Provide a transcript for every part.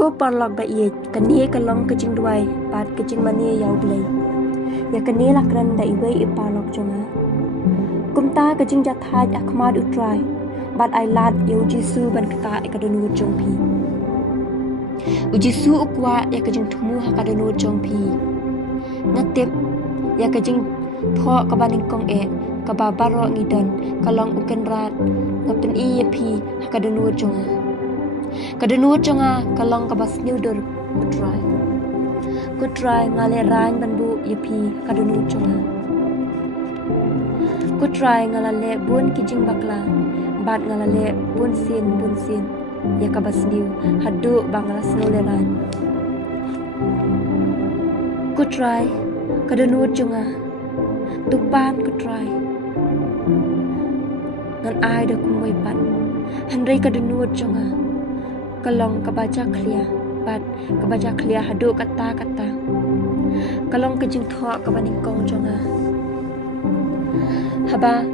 Ko parlok ba iye kanie kalong kajing duai pat kajing manie yau blai. Ya kanie lakran da iwe I parlok jonga. Kumta kajing jathaj akmad utrai bat ai lad ya ujisu ban kata ikadonu jongpi. Ujisu ukwa ya kajing tumu hakadonu jongpi. Ngatip ya kajing tho kabaning kong kaba baro ngidon kalong uken rat ngapin iye pi hakadonu jonga. Kadenu jonga kalong kabas niudur kutrai ngale rain banbu yepi kadenu jonga kutrai ngalale bun kijing bakla bat ngalale bun sin ya kabas niu hadu bangala snole rain kutrai kadenu jonga tupan kutrai ngan ai da kumoi pat handai kadenu jonga kalong kebaca clear bat kebaca clear hadu kata kalong kejing tho kabaning kong jonga haba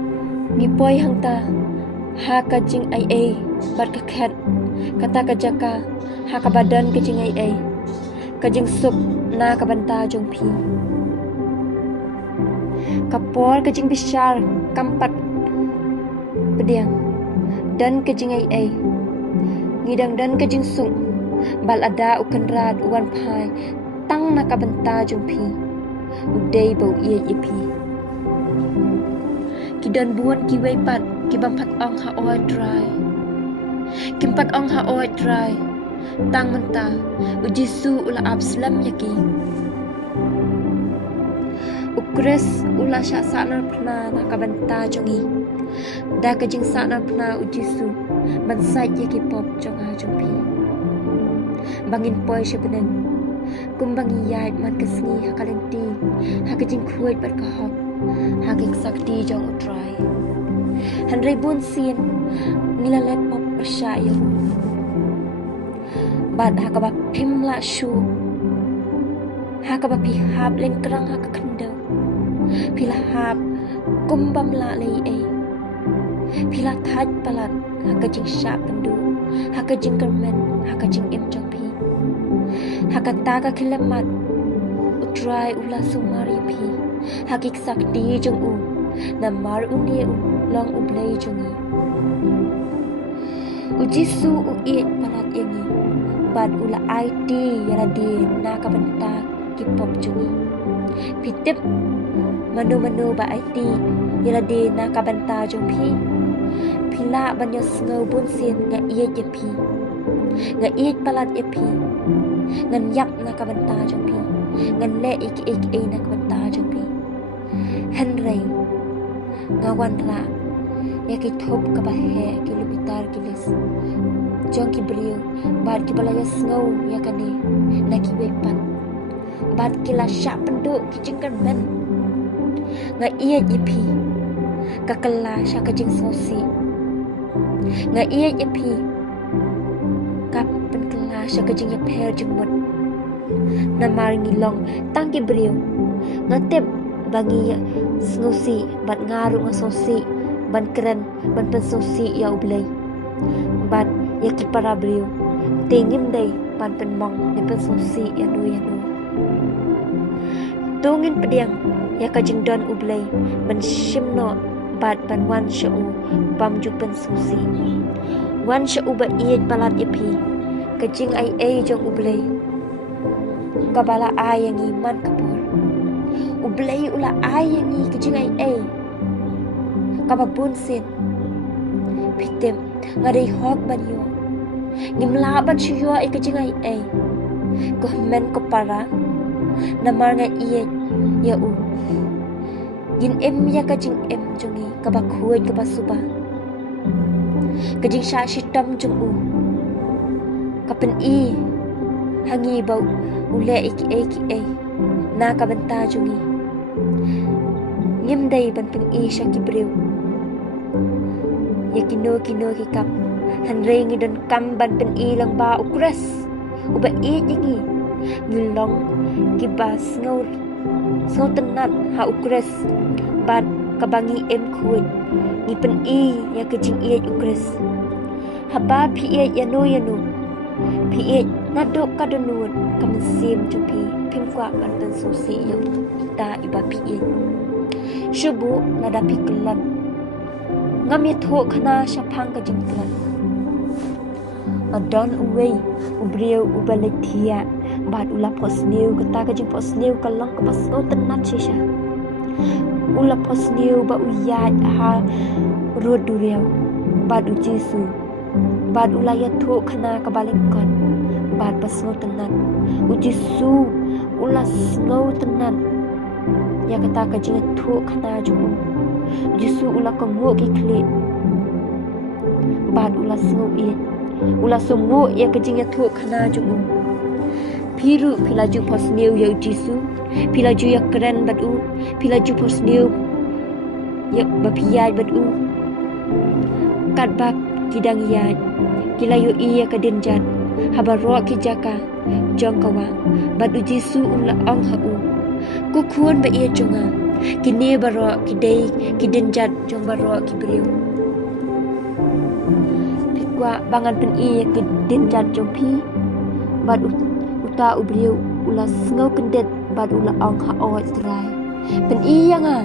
ngipoi hangta ha kajing ai bat kakhet kata kajaka ha kabadan kejing ai kajing sup na kabanta jongpi kapor kejing besar kampat pediang dan kejing ai ngidang dan kajing sung bal ada ukan rat uwan pai tang nakabanta jumpi udai bau iye ipi kidan buan kiwai pat kibampat ong ha oi dry kimpat ong ha oi dry tang menta ujisu ula abslam yaki ukres ula sya sanar pna nakabanta jongi da kajing sanar pna ujisu bansai yaki pop jonga jumpi bangin poi sebeneng kumbangi yai man kesni hakalenti hakajing khuit bat kahok hakik sakti jong utrai handrai bun sin ngilale pop persaya bat hakaba pimla shu hakaba pihab len kerang hakakendau pila hab kumbam la lei pila thaj palat hakajing sya pendu hakajing kermen hakajing im jongpi hakata ka khilamat utrai ula sumari pi hakik sakti jong u namar unie long ublei jongi ujisu u iet palat yengi bad ula IT yaradi na kabanta kipop jongi pitip manu ba IT yaradi na kabanta jongpi pila banyos ngau bun sin nga iet yepi nga iet palat yepi ngan yap na kabanta jongpi ngan le ik na kabanta jongpi henry ngawan ra yaki thop kabahe kilometer kilis jong ki brio bad ki balayas ngau yakani naki wepan bad kila sya penduk ki jengkan men nga iet yepi kakala sya kajing sosi nga iet yepi kap penkela sya kajing ya per jemut namar ngilong tangki brio ngatep bangi snosi bat ngaru ngasosi ban keren ban pensosi ya ublai bat ya kipara brio tingim dai ban penmong ya pensosi ya nu tungin pediang ya kajing don ublai ban shimno bat ban wan shu bam ju pensosi wan shu ba iet balat yapi kajing ai jong ublai kabala ayangi man kapur ublai ula ayangi kajing ai kababun sin pitem ngadai hok banyo ngimla ban shuyo kajing ai ko men ko para namar nga iet ya u gin em ya kajing em jongi kabakhuai kabasuba kajing sha shitam jong u kapen I hangi bau ule iki na kabanta jongi ngim dai ban peng I shaki brew yakino ki kam hanrei ngi don kam ban pen I lang ba ukras uba I jingi ngilong kibas ngau tenat ha ukras bat kabangi em kuit ngi pen I ya kajing I ukras haba pi yanu พี่เอ็ดนัดดกกระดนูดกำมันเสียมจุพีพิมกว่ามันเป็นสูสีอยู่ตาอิบาพี่เอ็ดชูบุนาดาพิกลันงามยโทขนาชาพังกะจิงกลันอดอนอุเวอุเบรียวอุเบลเทียบาดอุลาพอสนิวกตากะจิงพอสนิวกะลังกะปัสโนตันนัดชิชาอุลาพอสนิวบาอุยาดฮารูดดูเรียวบาดอุจิสูบาดอุลายโทขนากะบาลิงกอนบาดปัสโนตันนัดอุจิสูอุลาสโนตันนัดยากตากะจิงโทขนาจุอุจิสูอุลากะงูกิคลิบาดอุลาสโนเอียulah semua ia kejing ya thuk khana jung phiru philaju phosniu ya jisu philaju ya keren badu philaju phosniu ya bapiyai badu kat bab kidang ya kilayu ia kadinjat habaro kijaka jongkawa badu jisu ulah ong hau ku khun ba ia jonga kini baro kidai kidinjat jong baro kibriuว่าบางอันเป็นอีกดินจัดจงพี่บาดอุตาอุบริวอุลาสเงากันเด็ดบาดอุลาองหาออยสลายเป็นอียังอ่ะ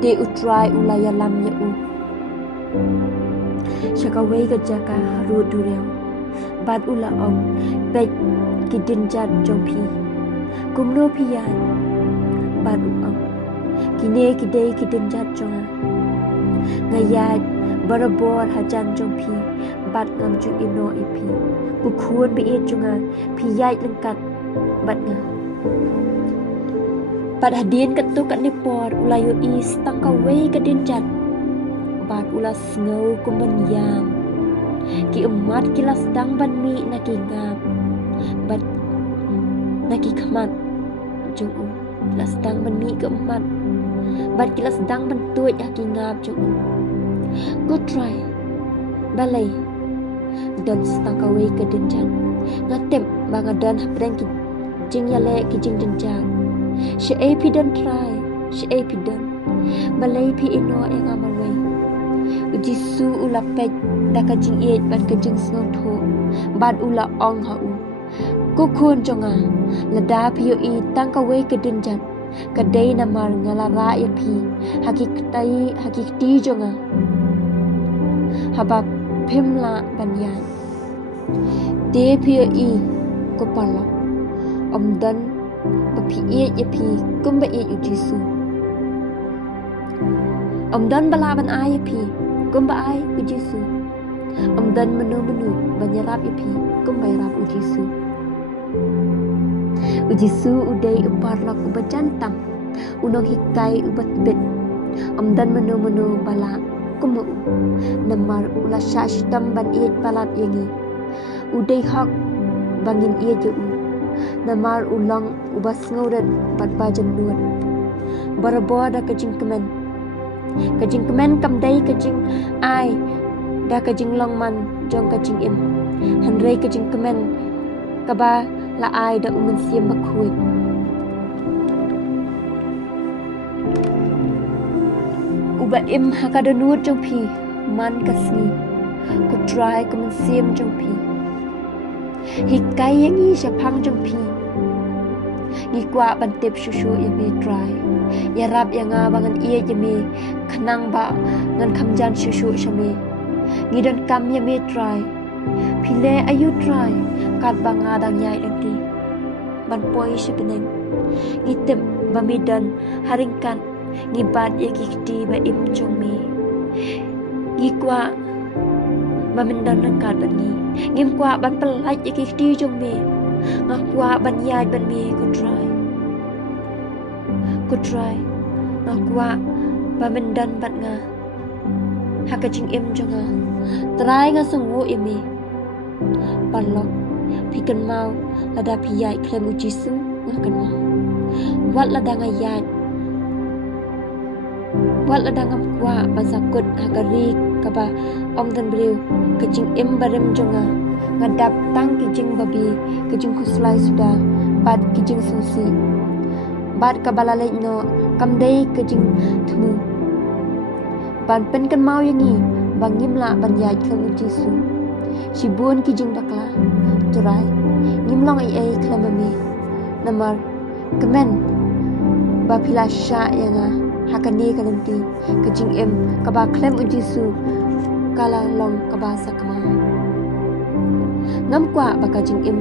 เดอุตรายอุลายาลัมยาอุชักเวกจาการูดูเร็วบาดอุลาองเป็ดกิดินจัดจงพี่กุมโนพิยานบาดอุลองกิเนกิเดกิดินจัดจงงายาบาระบอดหาจันจงพี่บัดงามจุอินโนอีพีบุควรไปเอจุงาพี่ยายลังกัดบัดงาบัดหาเดียนกัดตุกัดนิปอดอุลาโยอีสตังกาเวกัดดินจัดบัดอุลาสเงากุมันยามกิอุมัดกิลาสดังบันมีนากิงามบัดนากิขมัดจงอุลาสดังบันมีกุมัดบัดกิลาสดังบันตัวอยากิงามจงอุGood try balai dan setangkawi ke denjan ngatem bangadan hapreng ki jing yale ki jing denjan she ap dan try she ap dan balai pi ino eng amalwai ujisu ulapet daka jing e ban ke jing sno tho bad ula ong ha u ku khun jonga lada pi yo i tangkawi ke denjan kadai namar ngalara ya pi hakikti jonga habab phimla banyan te phia i ko pala omdan pa phi e ya phi kumba e u jisu omdan bala ban ai ya phi kumba ai u jisu omdan manu banyarap ya phi kumba yarap u jisu udai uparlak ubajantang unong hikai ubat bet omdan manu bala kumu namar ula shashtam ban iet palat yangi udai hak bangin iet ju namar ulang ubas ngaurat pat bajan nuat barabo da kajing kemen kam dai kajing ai da kajing long man jong kajing im hanrei kajing kemen kaba la ai da umen siam bakhuit uba im hakadanud jong pi man kasni ku try ku man siam jong pi hikai yangi shapang jong pi ngi kwa ban tep shushu ya me try ya rap ya nga bangan ie ya me khanang ba ngan khamjan shushu shame ngi don kam ya me try phile ayu try kat banga dang yai enti ban poi shipneng ngi tem bamidan haringkan ngibat ya kikti ba im jong mi ngikwa bamindan nangkat ban ni ngimkwa ban pelaj ya kikti jong mi ngakwa ban yai ban mi ku try ngakwa bamindan ban nga hakajing im jong nga try nga sungu imi palok pikan mau lada piyai klem ujisu ngakan mau wat lada ngayat wat ladangam kwa basakut hakari kaba omdan beliau kejing im barem jonga ngadap tang kejing babi kejing kuslai sudah bad kejing susi bad kabalalai no kamdai kejing thmu ban pen kan mau yangi bangim la ban yai khang jisu Shibun ki jing bakla. Turai. Ngimlong ai klamami. Namar. Kemen. Bapila sya yana. Hakani kalanti. Kajing em. Kaba klem ujisu. Kala long kaba sakma. Ngam kwa baka jing em.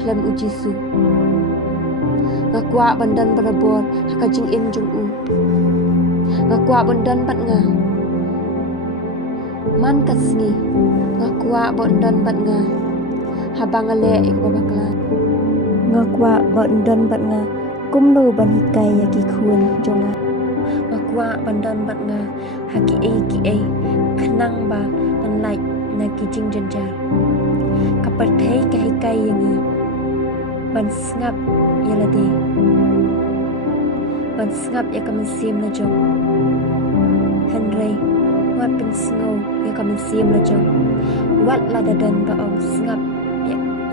Klem ujisu. Ngakwa bandan barabor. Hakajing em jung u. Ngakwa bandan bat nga. Man kasngi. Ngakwa bandan bat nga. Habang ale ikbabakla. Ngakwa bandan bat nga. Kumlo ban hikai yaki khun jonga. Ngakwa bandan bat nga. Haki ki kenang ba anlai na kijing janjar. Kaparthai ka hikai yangi. Ban sngap yalade. Ban sngap yakamansim na jong. Henry wat pen snow yakamansim na jong. Wat ladadan baong sngap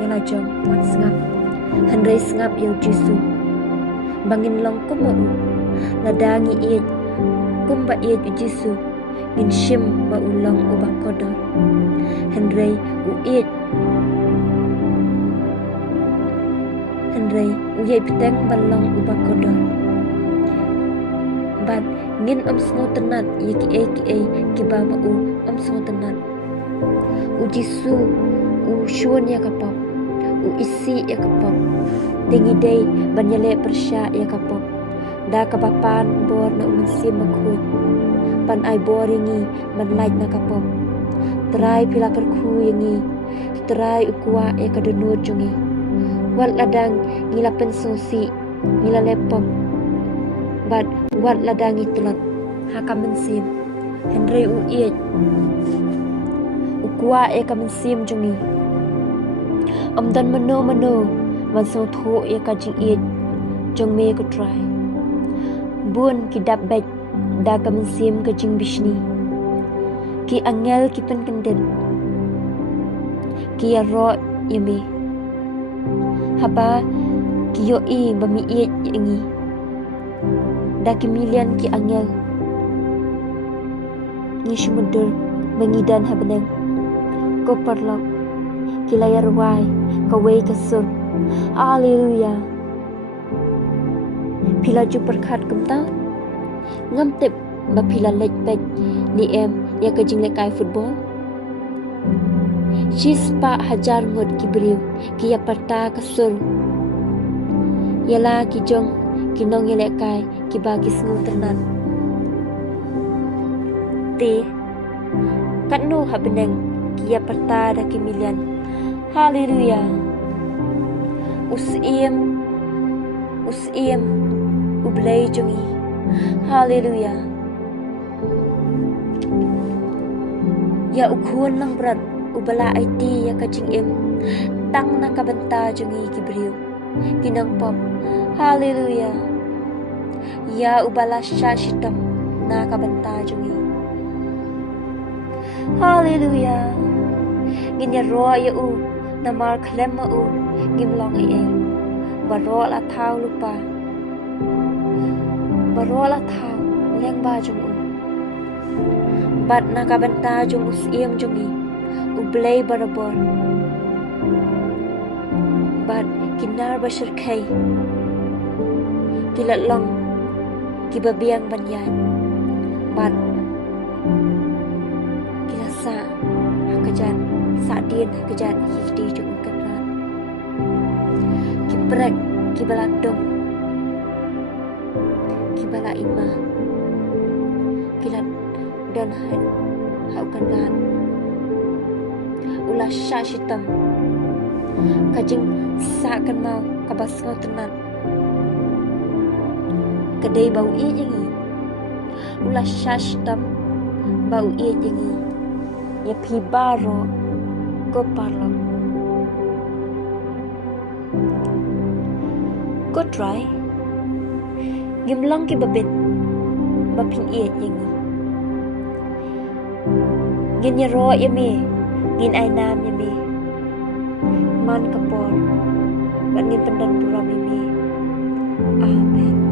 yala jong wat sngap. Henry sngap yaw jisu. Bangin long kumu ladangi iit kumba iit ujisu. Ngin shim ba ulong ubak kodor. Henry uiit. Henry uyay piteng balong ubak kodor. Bat ngin sngo tenat yaki kiba ba sngo tenat. Ujisu shun yakapop. Isi yakapop. Tingi day banyale persya yakapop. Da kapapan bor na umansim makhut. Pan ay boringi manlight na kapop. Terai pila perku yangi. Terai ukwa yakadunod jungi. Wat ladang ngilapen sosi. Ngila lepop. Bat wat ladang itulat. Hakamansim. Henry uiet. Ukwa yakamansim jungi. Dan mano Mansong tho yakajing iet. Jong me ko try. Bun ki dap bek. Da kamansim kajing bishni. Ki angel ki penkenden. Ki ro yami. Haba ki yoi bami iet yangi. Da ki milian ki angel. Ni shumudur mengidan habeneng. Ko perlok. Ki layar wai. Kawai kasur. Haleluya. Pila ju perkhat kumta. Ngam tip ba pila lek pek ni em ya kajing lekai football. Shispa hajar ngot ki briu ki ya parta kasur. Yala ki jong ki nong lekai ki bagi sngu ternan. Te katno habeneng ki ya parta da ki milian. Haleluya. Usiem ublay jungi. Haleluya. Ya ukhun lang berat ubala IT ya kajing em. Tang na kabanta jungi kibriu. Kinang pop. Haleluya. Ya ubala shashitam na kabanta jungi. Haleluya. Ginya roa ya u namar khlema u gimlong baro la thau lupa. Baro la thau leng ba jung u. Bat na kabanta jung usiem jungi. Ublay barabor. Bat kinar bashir khay. Kilat long kibabiang banyan. Bat kilasa hakajan sadin hakajan hifdi jung kanran. Kiprek kibala dong. Kibala ima. Kilat dan haukan lan. Ulah syashitam. Kajing sakan mau kabas ngau tenan. Kedai bau i jengi. Ulah syashitam bau i jengi. Ya pibaro ko parlok. Ko try. Gimlang ki babit. Baping i jengi. Ngin ya ro yami. Ngin ay nam yami. Man kapor. Bat ngin pendan buram yami. Amen.